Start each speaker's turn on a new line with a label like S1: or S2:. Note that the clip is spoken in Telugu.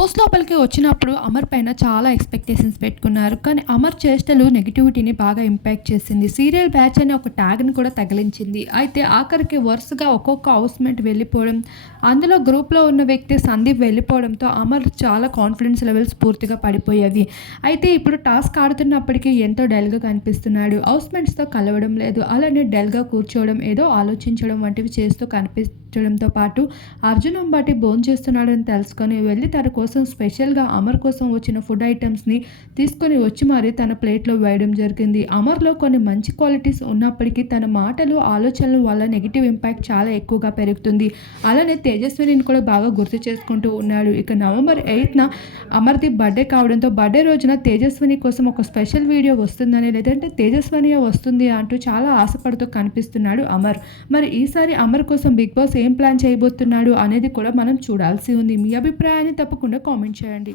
S1: హౌస్ లోపలికి వచ్చినప్పుడు అమర్ పైన చాలా ఎక్స్పెక్టేషన్స్ పెట్టుకున్నారు. కానీ అమర్ చేష్టలు నెగిటివిటీని బాగా ఇంపాక్ట్ చేసింది. సీరియల్ బ్యాచ్ అనే ఒక ట్యాగ్ని కూడా తగిలించింది. అయితే ఆఖరికి వరుసగా ఒక్కొక్క హౌస్మేట్ వెళ్ళిపోవడం అందులో గ్రూప్లో ఉన్న వ్యక్తి సందీప్ వెళ్ళిపోవడంతో అమర్ చాలా కాన్ఫిడెన్స్ లెవెల్స్ పూర్తిగా పడిపోయేవి అయితే ఇప్పుడు టాస్క్ ఆడుతున్నప్పటికీ ఎంతో డల్గా కనిపిస్తున్నాడు. హౌస్మేట్స్తో కలవడం లేదు. అలానే డల్గా కూర్చోవడం ఏదో ఆలోచించడం వంటివి చేస్తూ కనిపించడంతో పాటు అర్జున్ అంబాటి బోన్ చేస్తున్నాడని తెలుసుకొని వెళ్ళి తన కోసం కోసం స్పెషల్గా అమర్ కోసం వచ్చిన ఫుడ్ ఐటమ్స్ని తీసుకొని వచ్చి మరి తన ప్లేట్లో వేయడం జరిగింది. అమర్లో కొన్ని మంచి క్వాలిటీస్ ఉన్నప్పటికీ తన మాటలు ఆలోచనల వల్ల నెగిటివ్ ఇంపాక్ట్ చాలా ఎక్కువగా పెరుగుతుంది. అలానే తేజస్వినిని కూడా బాగా గుర్తు చేసుకుంటూ ఉన్నాడు. ఇక నవంబర్ ఎయిత్న అమర్ది బర్త్డే కావడంతో బర్త్డే రోజున తేజస్విని కోసం ఒక స్పెషల్ వీడియో వస్తుందని లేదంటే తేజస్విని వస్తుంది అంటూ చాలా ఆశపడుతూ కనిపిస్తున్నాడు అమర్. మరి ఈసారి అమర్ కోసం బిగ్ బాస్ ఏం ప్లాన్ చేయబోతున్నాడు అనేది కూడా మనం చూడాల్సి ఉంది. మీ అభిప్రాయాన్ని తప్పకుండా కామెంట్ చేయండి.